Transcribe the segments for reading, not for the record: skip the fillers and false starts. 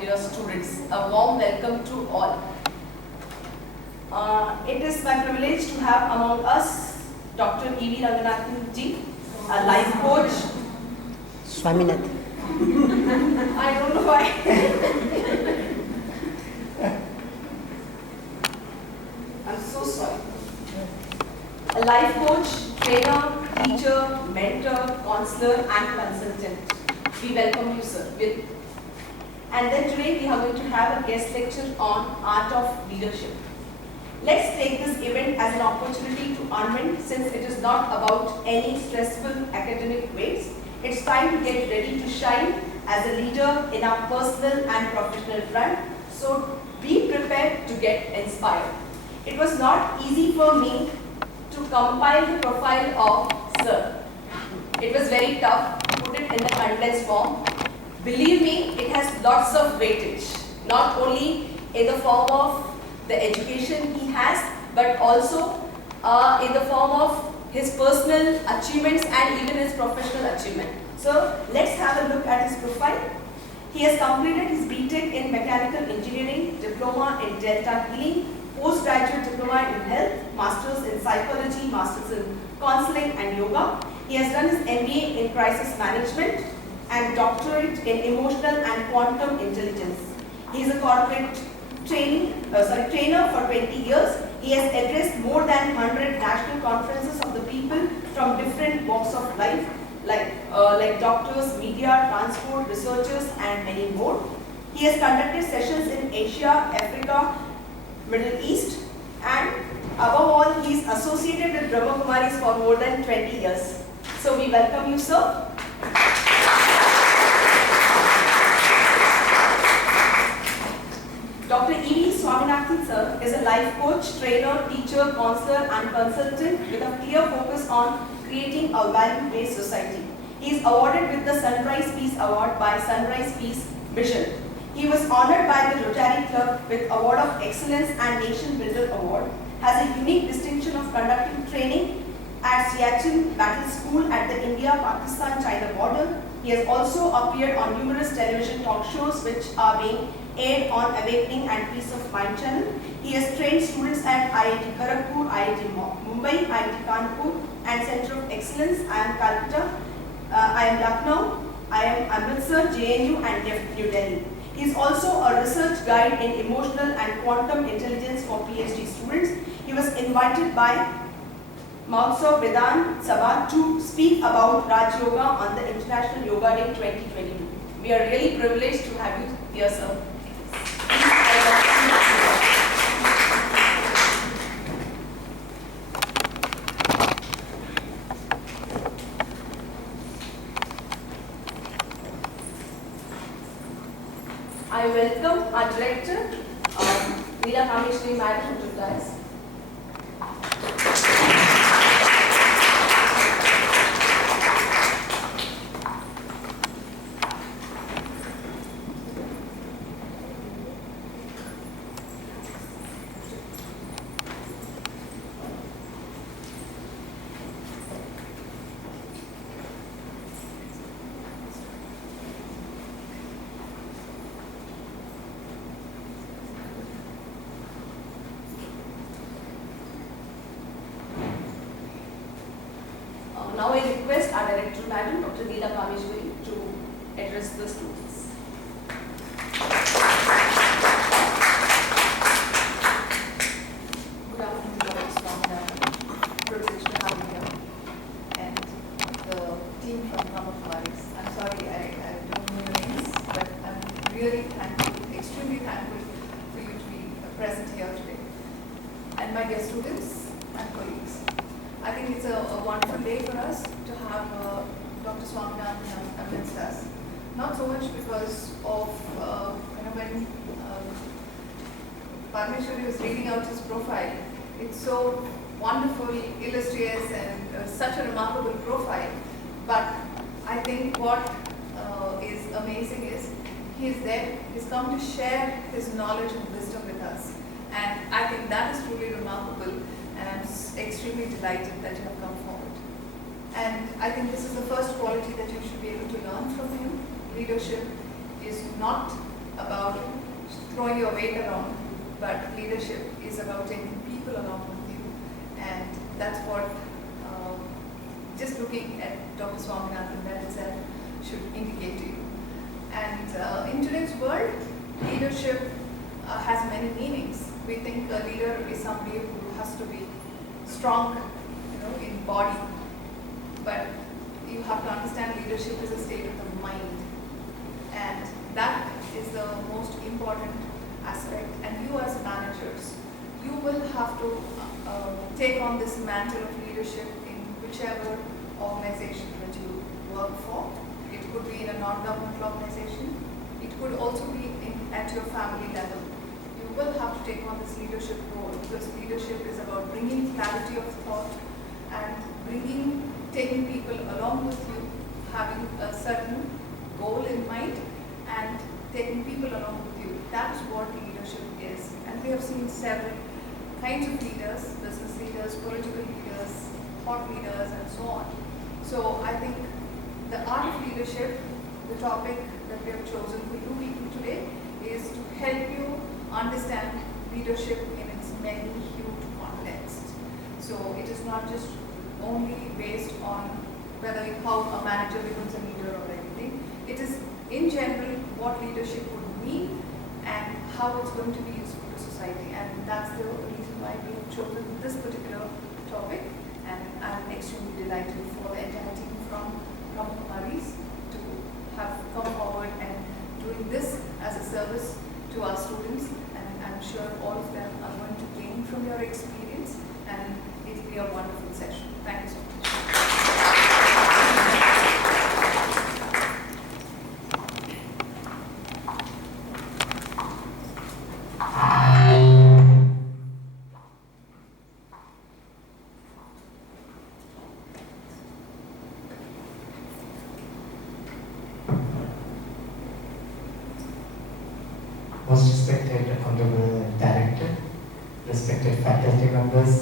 dear students. A warm welcome to all. It is my privilege to have among us Dr. Swaminanthan Bhaiji, a life coach. Swaminanthan. I don't know why. I'm so sorry. A life coach, trainer, teacher, mentor, counselor and consultant. We welcome you, sir. And then today we are going to have a guest lecture on art of leadership. Let's take this event as an opportunity to unwind, since it is not about any stressful academic weights. It's time to get ready to shine as a leader in our personal and professional front. So be prepared to get inspired. It was not easy for me to compile the profile of sir. It was very tough to put it in the condensed form. Believe me, it has lots of weightage, not only in the form of the education he has, but also in the form of his personal achievements and even his professional achievement. So let's have a look at his profile. He has completed his BTech in Mechanical Engineering, Diploma in Delta Healing, Postgraduate Diploma in Health, Masters in Psychology, Masters in Counseling and Yoga. He has done his MBA in Crisis Management and Doctorate in Emotional and Quantum Intelligence. He is a corporate trainer for 20 years. He has addressed more than 100 national conferences of the people from different walks of life, like doctors, media, transport, researchers, and many more. He has conducted sessions in Asia, Africa, Middle East, and above all, he is associated with Brahma Kumaris for more than 20 years. So we welcome you, sir. Dr. Swaminanthan sir is a life coach, trainer, teacher, counselor and consultant with a clear focus on creating a value-based society. He is awarded with the Sunrise Peace Award by Sunrise Peace Mission. He was honored by the Rotary Club with Award of Excellence and Nation Builder Award, has a unique distinction of conducting training at Siachen Battle School at the India-Pakistan-China border. He has also appeared on numerous television talk shows which are being aired on Awakening and Peace of Mind channel. He has trained students at IIT Kharagpur, IIT Mumbai, IIT Kanpur and Center of Excellence. I am Calcutta, I am Lucknow, I am Amritsar, JNU and New Delhi. He is also a research guide in emotional and quantum intelligence for PhD students. He was invited by Mahotsav Vedant Sabha to speak about Raj Yoga on the International Yoga Day 2022. We are really privileged to have you here, sir. I welcome our director, Leela Kameshwari Madam, to guys. Now I request our director, Madam, Dr. Leela Kameshwari, to address the students. Good afternoon, Dr. Swaminanthan. Privileged to have you here. And the team from Brahma Kumaris. I'm sorry, I don't know your names, but I'm really thankful, extremely thankful for you to be present here today. And my dear students and colleagues. I think it's a wonderful day for us to have Dr. Swaminanthan amidst us. Not so much because of when Parmeshwari was reading out his profile, it's so wonderful, illustrious, and such a remarkable profile. But I think what is amazing is he is there, he's come to share his knowledge and wisdom with us. And I think that is truly remarkable. And I'm extremely delighted that you have come forward. And I think this is the first quality that you should be able to learn from him. Leadership is not about your weight alone, but leadership is about taking people along with you. And that's what just looking at Dr. Swaminanthan that itself should indicate to you. And in today's world, leadership has many meanings. We think a leader is somebody who has to be strong, in body. But you have to understand leadership is a state of the mind. And that is the most important aspect. And you as managers, you will have to take on this mantle of leadership in whichever organization that you work for. It could be in a non-governmental organization. It could also be at your family level. You will have to take on this leadership role, because leadership is about bringing clarity of thought and taking people along with you, having a certain goal in mind and taking people along with you. That is what leadership is. And we have seen several kinds of leaders, business leaders, political leaders, thought leaders, and so on. So I think the art of leadership, the topic that we have chosen for you people today, is to help you understand leadership in its many hued contexts. So it is not just only based on how a manager becomes a leader or anything. It is in general what leadership would mean and how it's going to be useful to society. And that's the reason why we have chosen this particular topic. And I'm extremely delighted for the entire team from Maris to have come forward and doing this as a service to our students. And I'm sure all of them are going to gain from your experience, and it will be a wonderful session. Thank you so much. Most respected Honorable Director, respected faculty members,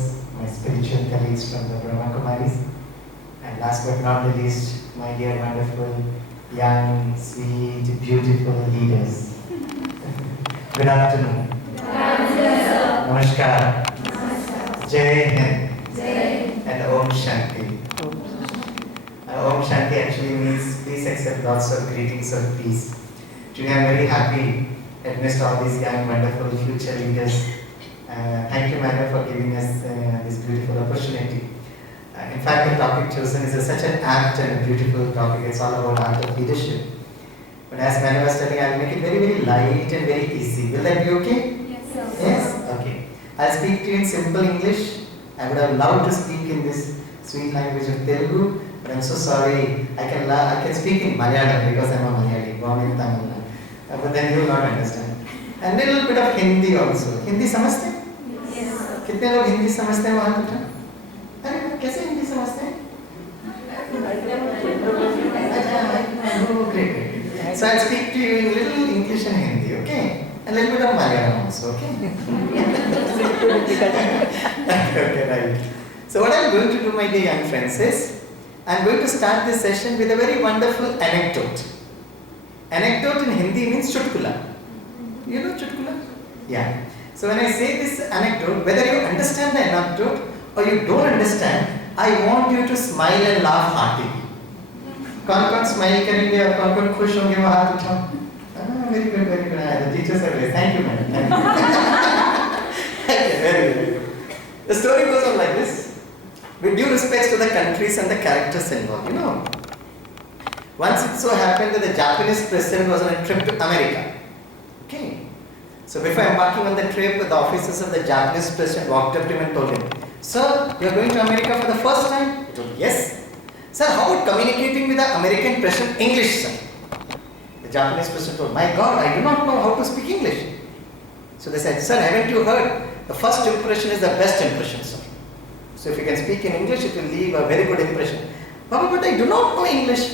my spiritual colleagues from the Brahma Kumaris, and last but not the least, my dear wonderful, young, sweet, beautiful leaders. Good afternoon. Namaskar. Jai Hind. And Om Shanti. Om Shanti actually means please accept lots of greetings of peace. Today I am very happy amidst all these young, wonderful future leaders. Thank you, Madam, for giving us this beautiful opportunity. In fact, the topic chosen is such an apt and beautiful topic. It's all about art of leadership. But as Madam was telling, I'll make it very, very light and very easy. Will that be okay? Yes, sir. Yes? Okay. I'll speak to you in simple English. I would have loved to speak in this sweet language of Telugu, but I'm so sorry. I can speak in Malayalam because I'm a Malayali, born in Tamil Nadu. But then you will not understand. And a little bit of Hindi also. Hindi समझते हैं? Yes. कितने लोग हिंदी समझते हैं वहाँ पर? अरे कैसे हिंदी समझते हैं? Oh, great. So I'll speak to you in little English and Hindi, okay? A little bit of Malayalam also, okay? Okay, right. So what I'm going to do, my dear young friends, is I'm going to start this session with a very wonderful anecdote. Anecdote in Hindi means chutkula. You know chutkula? Yeah. So when I say this anecdote, whether you understand the anecdote or you don't understand, I want you to smile and laugh heartily. कौन-कौन smile करेंगे और कौन-कौन खुश होंगे वो हाथ उठाओ. Very good, very good. The teachers are great. Thank you, madam. Thank you. Okay, very good. The story goes on like this. With due respects to the countries and the characters involved, once it so happened that the Japanese president was on a trip to America. Okay. So before embarking on the trip, the officers of the Japanese president walked up to him and told him, "Sir, you are going to America for the first time?" He told, "Yes." "Sir, how about communicating with the American president English, sir?" The Japanese president told, "My God, I do not know how to speak English." So they said, "Sir, haven't you heard? The first impression is the best impression, sir. So if you can speak in English, it will leave a very good impression." "Baba, but I do not know English."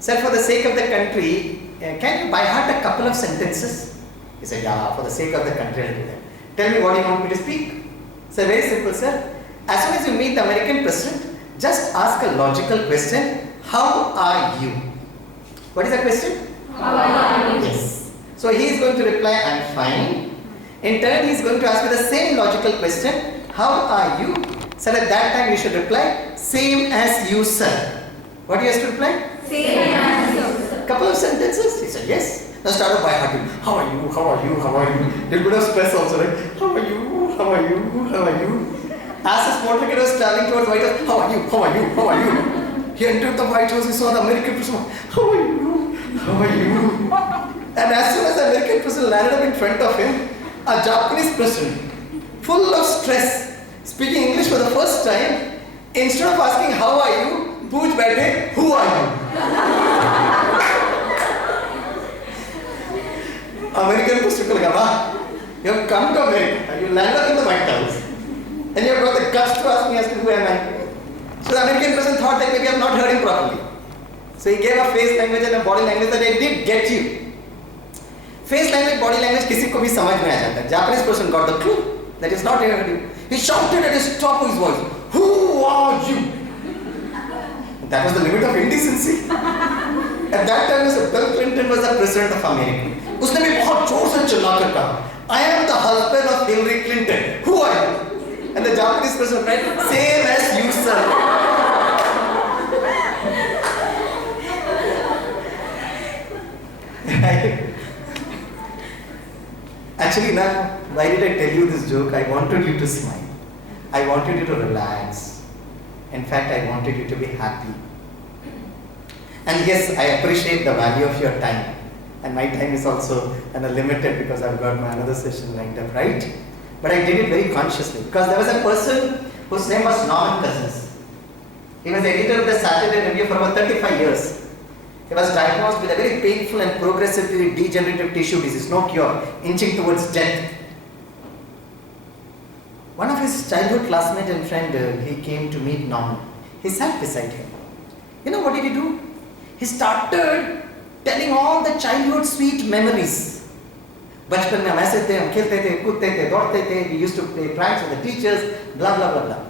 "Sir, for the sake of the country, can you by heart a couple of sentences?" He said, "Yeah, for the sake of the country, I'll do that. Tell me what you want me to speak." "Sir, very simple, sir. As soon as you meet the American president, just ask a logical question. How are you?" What is the question? How are you? Yes. So he is going to reply, I'm fine. In turn, he is going to ask you the same logical question, how are you? So at that time you should reply, same as you, sir. What do you have to reply? Same as you. Couple of sentences. He said, yes. Now start off by asking, how are you? How are you? How are you? Little bit of stress also, right? How are you? How are you? How are you? As his motorcade was traveling towards White House, how are you? How are you? How are you? He entered the White House, he saw the American president. How are you? How are you? And as soon as the American president landed up in front of him, a Japanese president, full of stress, speaking English for the first time, instead of asking, how are you? Pooch baithe, who are you? American president ko laga, "Wow, you have come to America, you land up in the White House, and you have got the guts to ask me as to who am I?" So the American president thought that maybe I have not heard him properly. So he gave a face language and a body language that I did get you. Face language, body language, किसी को भी समझ में आ जाता है. Japanese person got the clue that is not heard you. He shouted at his top of his voice, "Who are you?" That was the limit of indecency. At that time, Bill Clinton was the president of America. उसने भी बहुत जोर से चिल्लाकर कहा, "I am the husband of Hillary Clinton. Who are you?" And the Japanese president replied, "Same as you, sir." Actually, now, why did I tell you this joke? I wanted you to smile. I wanted you to relax. In fact, I wanted you to be happy. And yes, I appreciate the value of your time. And my time is also limited because I've got my another session lined up, right? But I did it very consciously because there was a person whose name was Norman Cousins. He was editor of the Saturday Review for about 35 years. He was diagnosed with a very painful and progressively degenerative tissue disease, no cure, inching towards death. One of his childhood classmate and friend, he came to meet Norman. He sat beside him. You know what did he do? He started telling all the childhood sweet memories. बचपन में हम ऐसे थे, हम खेलते थे, कूदते थे, दौड़ते थे, we used to play pranks with the teachers, blah blah blah blah.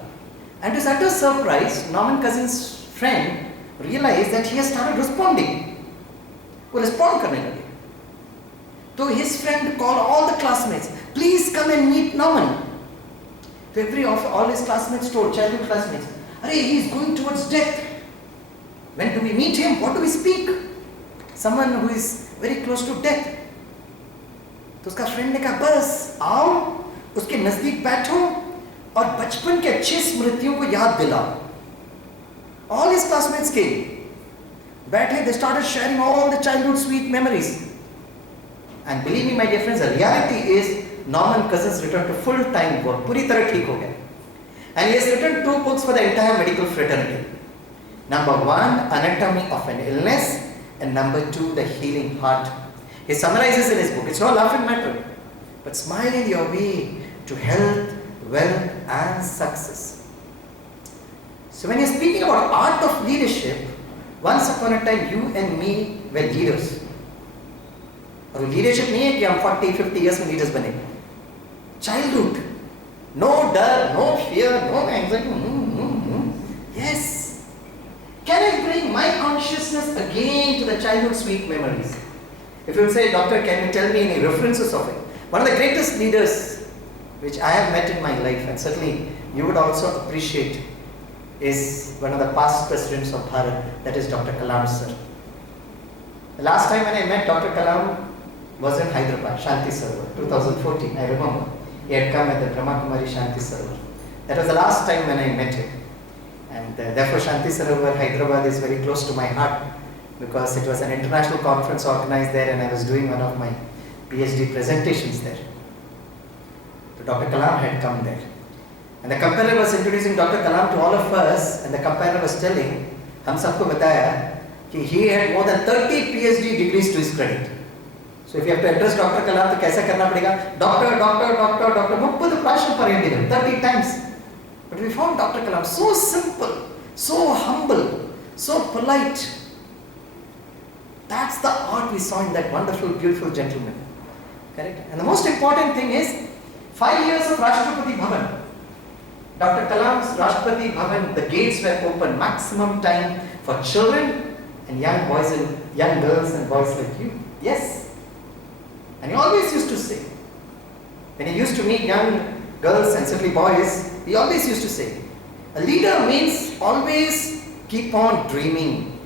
And to his utter surprise, Norman Cousins' friend realized that he has started responding. वो respond करने लगे. So his friend called all the classmates, "Please come and meet Norman." So all his classmates told, childhood classmates, "Arey, he is going towards death. When do we meet him? What do we speak?" Someone who is very close to death. तो उसका friend ने कहा, "बस आओ, उसके नजदीक बैठो और बचपन के अच्छे स्मृतियों को याद दिलाओ." All his classmates came. बैठे, they started sharing all the childhood sweet memories. And believe me, my dear friends, the reality is Norman Cousins returned to full-time work. पूरी तरह ठीक हो गया. And he has written 2 books for the entire medical fraternity. Number 1, Anatomy of an Illness, and number 2, The Healing Heart. He summarizes in his book, it's no laughing matter, but smiling your way to health, wealth and success. So when you're speaking about art of leadership, once upon a time you and me were leaders. और leadership नहीं है कि हम 40-50 years में leaders बने. Childhood, no डर, no fear, no anxiety. Yes. Can I bring my consciousness again to the childhood sweet memories? If you would say, "Doctor, can you tell me any references of it?" One of the greatest leaders which I have met in my life, and certainly you would also appreciate, is one of the past presidents of Bharat, that is Dr. Kalam sir. The last time when I met Dr. Kalam was in Hyderabad, Shanti Sarovar, 2014, I remember. He had come at the Brahma Kumari Shanti Sarovar. That was the last time when I met him. And therefore Shanti Sarovar, Hyderabad is very close to my heart because it was an international conference organized there and I was doing one of my PhD presentations there. So Dr. Kalam had come there. And the comparer was introducing Dr. Kalam to all of us, and the comparer was telling, हम सबको बताया कि he had more than 30 PhD degrees to his credit. So if you have to address Dr. Kalam, तो कैसा करना पड़ेगा? Doctor, doctor, doctor, doctor, 30 प्राशन पढ़ेंगे 30 times. But we found Dr. Kalam so simple, so humble, so polite. That's the art we saw in that wonderful, beautiful gentleman. Correct? And the most important thing is 5 years of Rashtrapati Bhavan. Dr. Kalam's Rashtrapati Bhavan, the gates were open, maximum time for children and young boys and young girls and boys like you. Yes. And he always used to say, when he used to meet young girls and certainly boys, he always used to say, a leader means always keep on dreaming.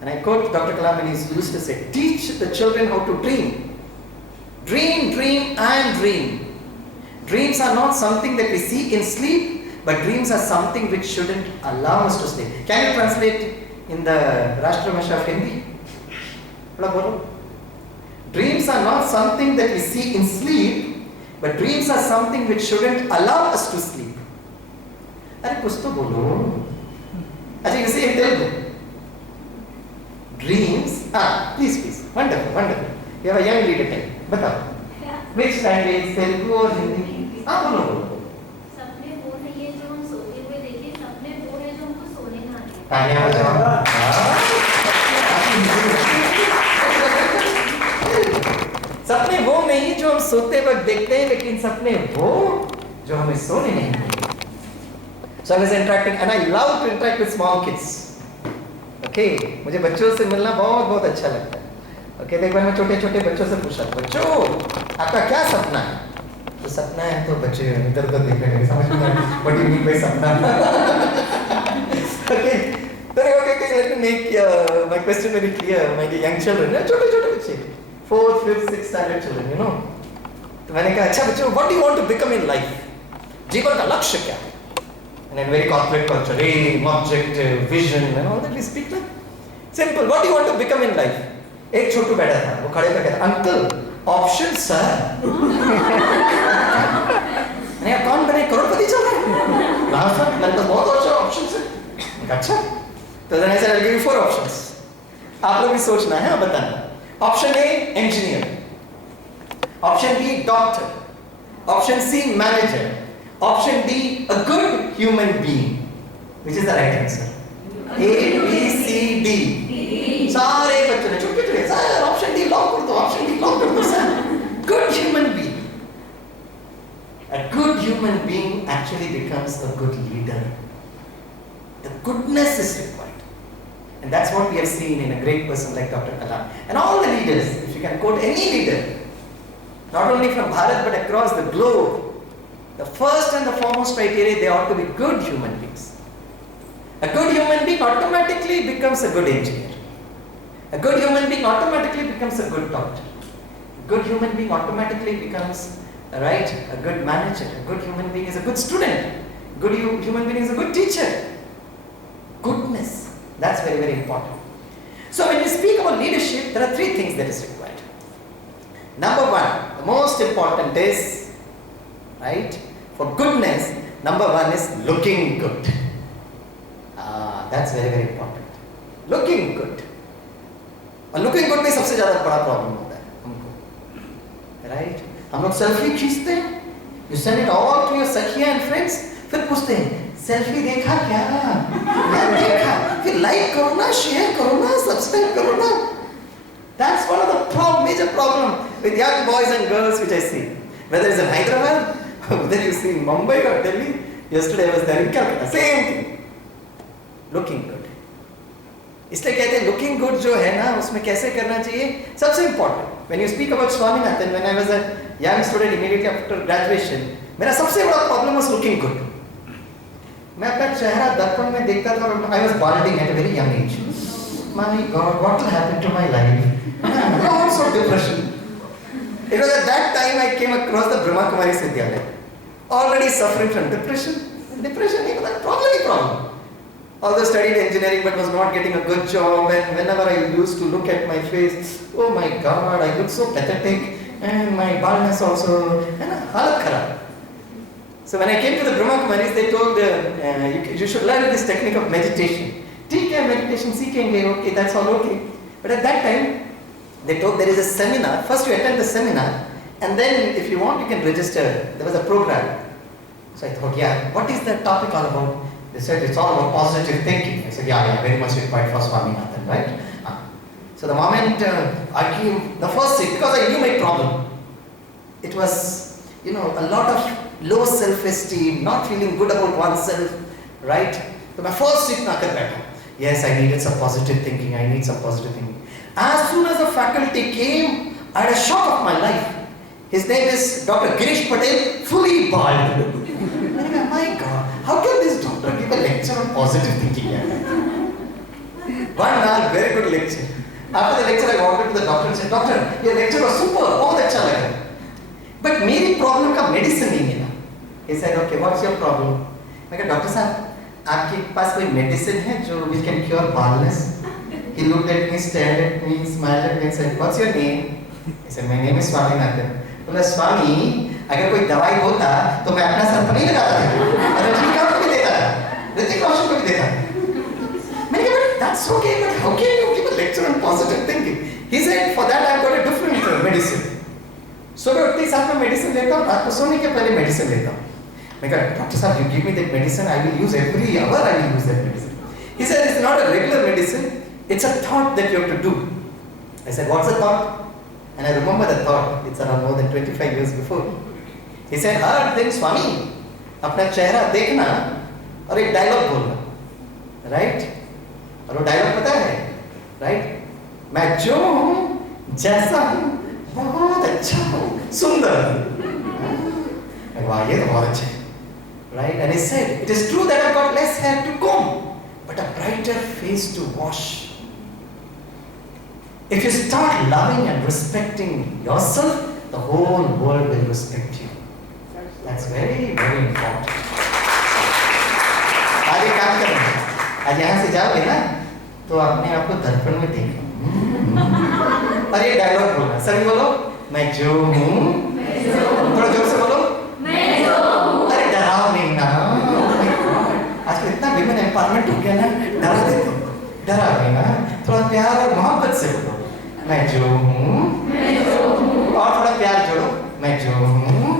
And I quote Dr. Kalam, and he used to say, teach the children how to dream. Dream, dream and dream. Dreams are not something that we see in sleep, but dreams are something which shouldn't allow us to sleep. Can you translate in the Rashtrabhasha of Hindi? Dreams are not something that we see in sleep, but dreams are something which shouldn't allow us to sleep. Arey kuch to bolo. Acha you say in Telugu. Dreams, please, wonderful, wonderful. You have a young leader time. Batao. Which language, Telugu or Hindi? बोलो. सपने वो नहीं है जो हम सोते हुए देखें, सपने वो है जो हमको सोने ना दें. तालियां बजाओ. सपने वो नहीं जो हम सोते वक्त देखते हैं, लेकिन सपने वो जो हमें सोने नहीं देते. So I was interacting, and I love to interact with small kids. Okay, मुझे बच्चों से मिलना बहुत अच्छा लगता है. Okay, एक बार मैं छोटे बच्चों से पूछा, बच्चों आपका क्या सपना है? तो सपना है तो बच्चे इधर उधर देखने लगे, समझ में नहीं what do you mean by सपना? Okay, let me make my question very clear. My young children, छोटे बच्चे, 4th, 5th, 6th standard children, you know. तो मैंने कहा अच्छा बच्चों, what do you want to become in life? जीवन का लक्ष्य क्या है? And in very corporate culture, aim, objective, vision, and all that we speak like simple. What do you want to become in life? एक छोटू बैठा था, वो खड़े होकर कहता, अंकल, ऑप्शन सर. मैंने कहा कौन बने, करोड़पति चल रहा है? सर, मेरे पास बहुत अच्छे ऑप्शन है. अच्छा, तो then I said I'll give you 4 options. आप लोग भी सोचना है, बताना. Option A, engineer. Option B, doctor. Option C, manager. Option D, a good human being. Which is the right answer? A, B, C, D. सारे बच्चों ने चुप सर ऑप्शन डी लॉक कर दो, ऑप्शन डी लॉक कर दो sir. Good human being. A good human being actually becomes a good leader. The goodness is required, and that's what we have seen in a great person like Dr. Kalam and all the leaders. If you can quote any leader, not only from Bharat but across the globe, the first and the foremost criteria, they ought to be good human beings. A good human being automatically becomes a good engineer. A good human being automatically becomes a good doctor. A good human being automatically becomes, right, a good manager. A good human being is a good student. A good human being is a good teacher. Goodness, that's very important. So when we speak about leadership, there are 3 things that is required. Number 1, the most important is, right, for goodness, number 1 is looking good. That's very important. Looking good. और looking good में सबसे ज्यादा बड़ा problem होता है हमको, right? हम लोग सेल्फी खींचते हैं, you send it all to your सखिया एंड फ्रेंड्स, फिर पूछते हैं सेल्फी देखा क्या? मैं देखा, फिर लाइक करो ना, शेयर करो ना, सब्सक्राइब करो ना. That's one of the major problem with young boys and girls which I see, whether it's in Hyderabad, whether you see in Mumbai or Delhi. Yesterday I was there in Calcutta, same thing. Looking good. इसलिए कहते हैं looking good जो है ना, उसमें कैसे करना चाहिए, सबसे important. When you speak about Swaminathan, when I was a young student immediately after graduation, मेरा सबसे बड़ा प्रॉब्लम वाज लुकिंग गुड. मैं अपना चेहरा दर्पण में देखता था और I was balding at a very young age. My God, what will happen to my life? Lots of depression. It was at that time I came across the Brahma Kumaris Vidyalaya, already suffering from depression. Depression नहीं पता, problem. Although studied engineering but was not getting a good job, and whenever I used to look at my face, oh my God, I look so pathetic, and my baldness also, and halat kharab. So when I came to the Brahma Kumaris, they told you should learn this technique of meditation. ठीक है, meditation सीखेंगे, okay, that's all okay. But at that time, they told there is a seminar. First you attend the seminar, and then if you want, you can register. There was a program. So I thought, yeah, what is the topic all about? They said it's all about positive thinking. I said, yeah, very much required for Swaminathan, right? So the moment I came, the first seat, because I knew my problem, it was, a lot of low self-esteem, not feeling good about oneself, right? So my first seat, yes, I needed some positive thinking. As soon as the faculty came, I had a shock of my life. His name is Dr. Girish Patel, fully bald. And my God, how can this doctor give a lecture on positive thinking? 1 hour, very good lecture. After the lecture, I walked into the doctor and said, Doctor, your lecture was super, बहुत अच्छा लगा. But मेरी problem का medicine नहीं मिला. He said, okay, what's your problem? मैं कहा, Doctor साहब, आपके पास कोई medicine है जो which can cure baldness? He looked at me, stared at me, smiled at me and said, what's your name? I said, my name is Swaminanthan. बोला, स्वामी, अगर कोई दवाई होता तो मैं अपना सर पर नहीं लगाता था. और रजनीकांत को भी देता था. ऋतिक रोशन को भी देता था. मैंने कहा, but that's okay, but how can you give a lecture on positive thinking? He said, for that I've got a different medicine. सुबह उठते ही साथ में मेडिसिन लेता हूँ, रात को सोने के पहले मेडिसिन लेता हूँ. मैं कहा, डॉक्टर साहब, you give me that medicine, I will use every hour. I will use that medicine. He said, it's not a regular medicine, it's a thought that you have to do. I said, what's the thought? And I remember the thought. It's around more than 25 years before. He said, हर दिन स्वामी अपना चेहरा देखना और एक dialogue बोलना, right? और वो dialogue पता है, राइट? मैं जो हूँ, जैसा हूँ, बहुत अच्छा हूँ, सुंदर हूँ. वाह, ये तो बहुत अच्छा है, right? And he said, it is true that I've got less hair to comb, but a brighter face to wash. If you start loving and respecting yourself, the whole world will respect you. That's very, very important. आज एक काम करेंगे, आज यहाँ से जाओगे ना, तो अपने आप को दर्पण में देखो. और ये डायलॉग बोलना, सभी बोलो, मैं जो हूँ, थोड़ा जोर से बोलो, मैं जो हूँ. अरे डराओ नहीं ना. आजकल इतना विमेन एम्पावरमेंट हो गया ना, डरा देते, डरा नहीं ना. थोड़ा प्यार और मोहब्बत से बोलो, मैं जो हूँ, और थोड़ा प्यार जोड़ो, मैं जो हूँ,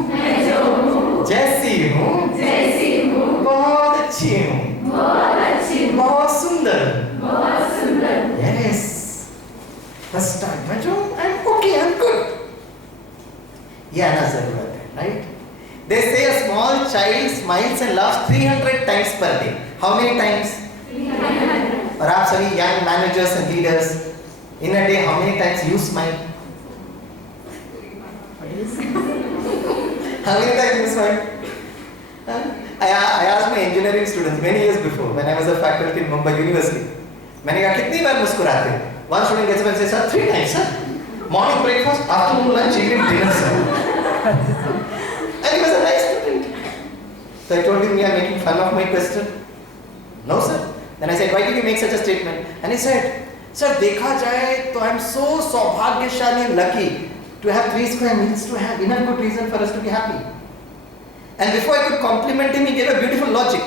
जैसी हूँ, बहुत अच्छी हूँ, बहुत सुंदर. Yes. First time, मैं जो, I'm okay, I'm good. ये आना जरूरत है, right? They say a small child smiles and laughs 300 times per day. How many times? 300. और आप सभी young managers and leaders, in a day, how many times you smile? How many times you smile? I asked my engineering students many years before when I was a faculty in Mumbai University. मैंने कहा कितनी बार मुस्कुराते हैं? One student gets up and says, sir, 3 times, sir. Morning breakfast, afternoon lunch, evening dinner, sir. And he was a nice student. So I told him, you are making fun of my question. No, sir. Then I said, why did you make such a statement? And he said, sir, देखा जाए तो I am so सौभाग्यशाली and lucky to have 3 square meals to have enough good reason for us to be happy. And before I could compliment him, he gave a beautiful logic.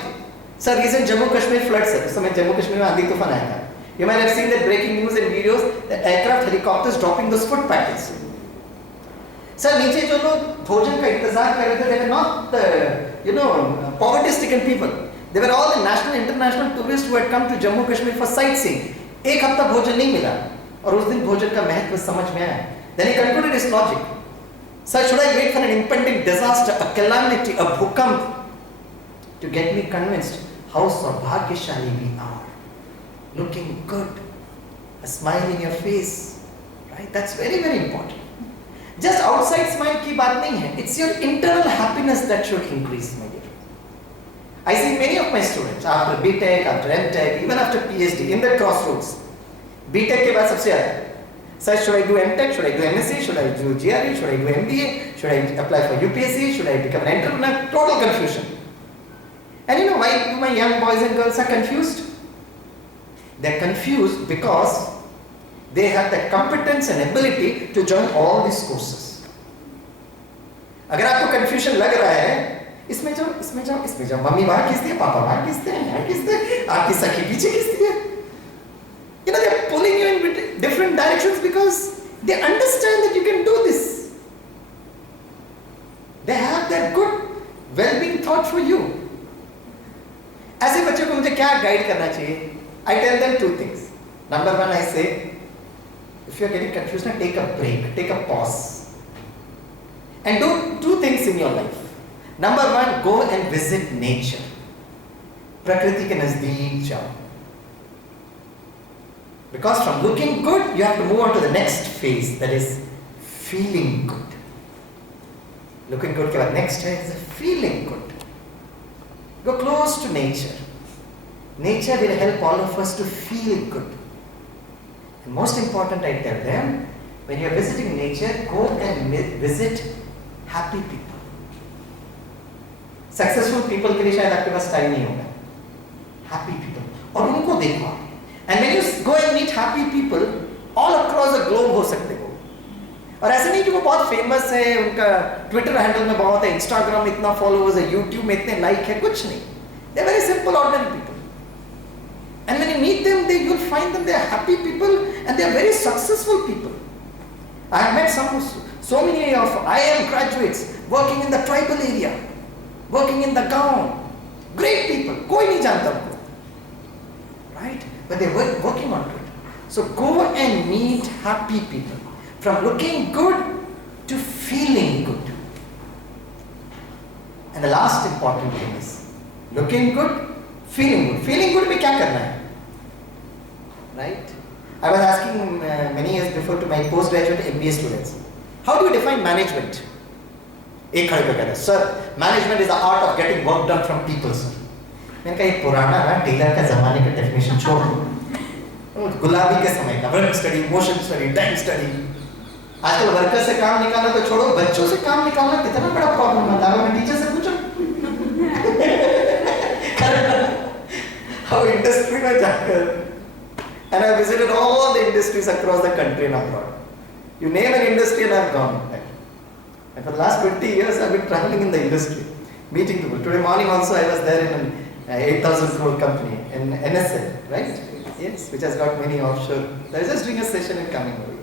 Sir, recent Jammu Kashmir flood, sir. उस समय जम्मू कश्मीर में आंधी तूफान आया था. You might have seen that breaking news and videos, the aircraft helicopters dropping those food packets. Sir, नीचे जो लोग भोजन का इंतजार कर रहे थे, they were not the poverty-stricken people. They were all the national, international tourists who had come to Jammu Kashmir for sightseeing. एक हफ्ता भोजन नहीं मिला, और उस दिन भोजन का महत्व समझ में आया. Then he concluded his logic. Sir, should I wait for an impending disaster, a calamity, a bhukamp, to get me convinced how saubhagyashali we are? Looking good, a smile in your face, right? That's very, very important. Just outside smile की बात नहीं है. It's your internal happiness that should increase, my dear. I see many of my students after BTech, after MTech, even after PhD, in the crossroads. BTech के बाद सबसे आता है. Sir, should I do MTech? Should I do MSc? Should I do GRE? Should I do MBA? Should I apply for UPSC? Should I become an entrepreneur? Total confusion. And you know why my young boys and girls are confused? They're confused because they have the competence and ability to join all these courses. अगर आपको confusion लग रहा है, इसमें जाओ, इसमें जाओ, इसमें जाओ, मम्मी वहाँ खींचती है, पापा वहाँ खींचते हैं, यहाँ खींचते हैं, आपकी सखी पीछे खींचती है. You know, they're pulling you in different directions because they understand that you can do this. They have that good, well-being thought for you. ऐसे बच्चों को मुझे क्या गाइड करना चाहिए? I tell them 2 things. Number 1, I say, if you are getting confused, now take a break, take a pause, and do 2 things in your life. Number 1, go and visit nature. प्रकृति के नजदीक जाओ. Because from looking good, you have to move on to the next phase, that is feeling good. Looking good के बाद next is feeling good. Go close to nature. Nature will help all of us to feel good. And most important, I tell them, when you are visiting nature, go and visit happy people. Successful people के लिए शायद आपके पास time नहीं होगा. Happy people. और उनको देखो. And when you go and meet happy people, all across the globe हो सकते हो. और ऐसे नहीं कि वो बहुत फेमस है, उनका ट्विटर हैंडल में बहुत है, इंस्टाग्राम में इतना फॉलोअर्स है, यूट्यूब में इतने लाइक है, कुछ नहीं. They are very simple, ordinary people. And when you meet them, you will find them, they are happy people and they are very successful people. I have met so many of IIM graduates working in the tribal area, working in the gaon. Great people, कोई नहीं जानता उनको. Right? But they are working on it. So go and meet happy people. From looking good to feeling good. And the last important thing is looking good, feeling good. Feeling good में क्या करना है? Right? I was asking many years before to my postgraduate MBA students, how do you define management? एक खड़े पे कहता है, sir, management is the art of getting work done from people, sir. मैंने कहा ये पुराना ना टेलर का जमाने का डेफिनेशन छोड़ दो. गुलाबी के समय का work study, motion study, time study. आजकल वर्कर से काम निकालना तो छोड़ो, बच्चों से काम निकालना कितना बड़ा प्रॉब्लम होता है. मैं टीचर से पूछूं how industry में जाकर, and I visited all the industries across the country and abroad. You name an industry and I've gone. And for the last 20 years I've been traveling in the industry, meeting people. Today morning also I was there in an 8,000 crore company in NSL, right? Yes, which has got many offshore. I was just doing a session and coming over here.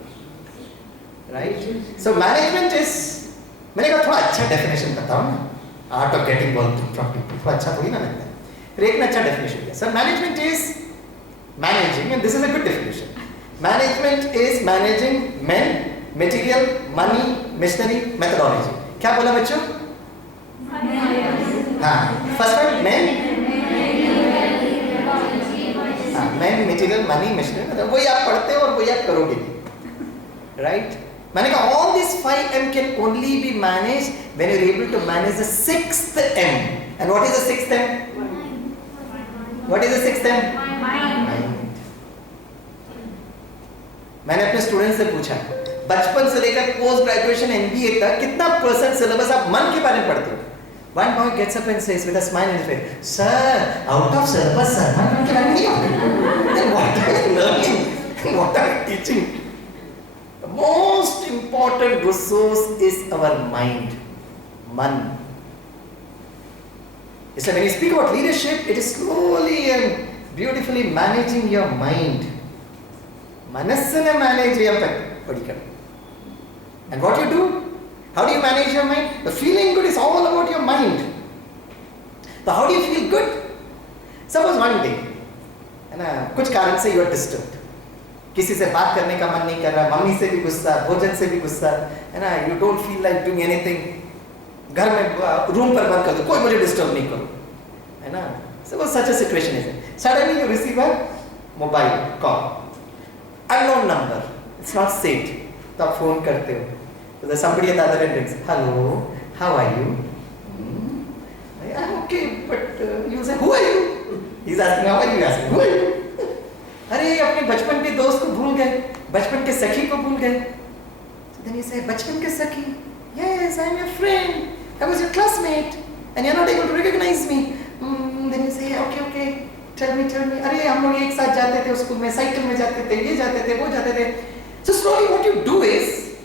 Right? So management is, मैंने कहा थोड़ा अच्छा definition बताओ ना. Art of getting work from people. थोड़ा अच्छा थोड़ी ना लगता है. फिर एक ने अच्छा definition दिया. So management is managing, and this is a good definition. Management is managing men, material, money, machinery, methodology. क्या बोला बच्चों? हाँ. First one, men. हाँ, men, material, money, machinery. मतलब वही आप पढ़ते हो और वही आप करोगे भी. Right? मैंने कहा all these 5M can only be managed when you're able to manage the 6th M. And what is the 6th M? What is the 6th M? Mind. मैंने अपने स्टूडेंट से पूछा, बचपन से लेकर पोस्ट ग्रेजुएशन MBA तक कितना % syllabus आप मन के बारे में पढ़ते हो? One boy gets up and says with a smile on his face, sir, out of syllabus, sir, मन के बारे में नहीं आता. Then what are you learning? What are you teaching? The most important resource is our mind, man. So when you speak about leadership, it is slowly and beautifully managing your mind. Manassana manage your mind. And what you do? How do you manage your mind? The feeling good is all about your mind. So how do you feel good? Suppose one day, कुछ कारण से you are disturbed. किसी से बात करने का मन नहीं कर रहा, मम्मी से भी गुस्सा, भोजन से भी गुस्सा, है ना, you don't feel like doing anything. घर में रूम पर बंद कर दो, कोई मुझे डिस्टर्ब नहीं करो, है ना. Suppose such a situation is there. Suddenly you receive a mobile call, unknown number, it's not saved. तो आप फोन करते हो. So there's somebody at the other end rings. Hello, how are you? I'm okay, but you say, who are you? He's asking, how are you? Asking, who are you? अरे अपने बचपन के दोस्त को भूल गए, बचपन के सखी को भूल गए. So then you say, बचपन के सखी? Yes, I'm your friend. I was your classmate, and you're not able to recognize me. Then you say, okay, tell me. अरे हम लोग एक साथ जाते थे स्कूल में, साइकिल में जाते थे, ये जाते थे, वो जाते थे. So slowly what you do is,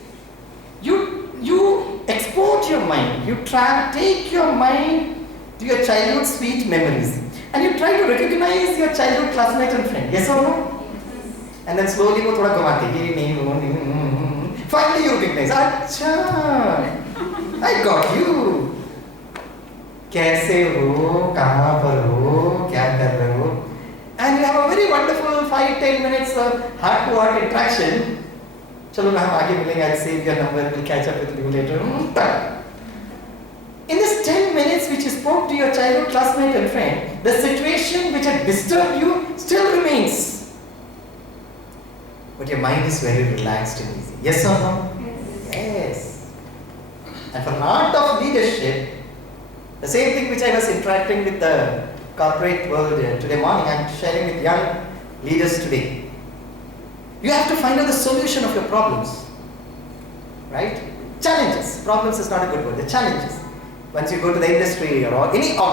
you export your mind. You take your mind to your childhood sweet memories. And you try to recognize your childhood classmate and friend. Yes or no? And then slowly वो थोड़ा घुमाते हैं, ये नहीं, वो नहीं. Finally you recognize. अच्छा, I got you. कैसे हो, कहाँ पर हो, क्या कर रहे हो? And you have a very wonderful 5-10 minutes of heart-to-heart interaction. चलो ना हम आगे मिलेंगे. I'll save your number. We'll catch up with you later. In this 10 minutes which you spoke to your childhood classmate and friend, the situation which had disturbed you still remains. but your mind is very relaxed and easy. Yes or no? Yes. And for an art of leadership, the same thing which I was interacting with the corporate world today morning, I am sharing with young leaders today. You have to find out the solution of your problems. Right? Challenges. Problems is not a good word. The challenges. Once you go to the industry or any organization,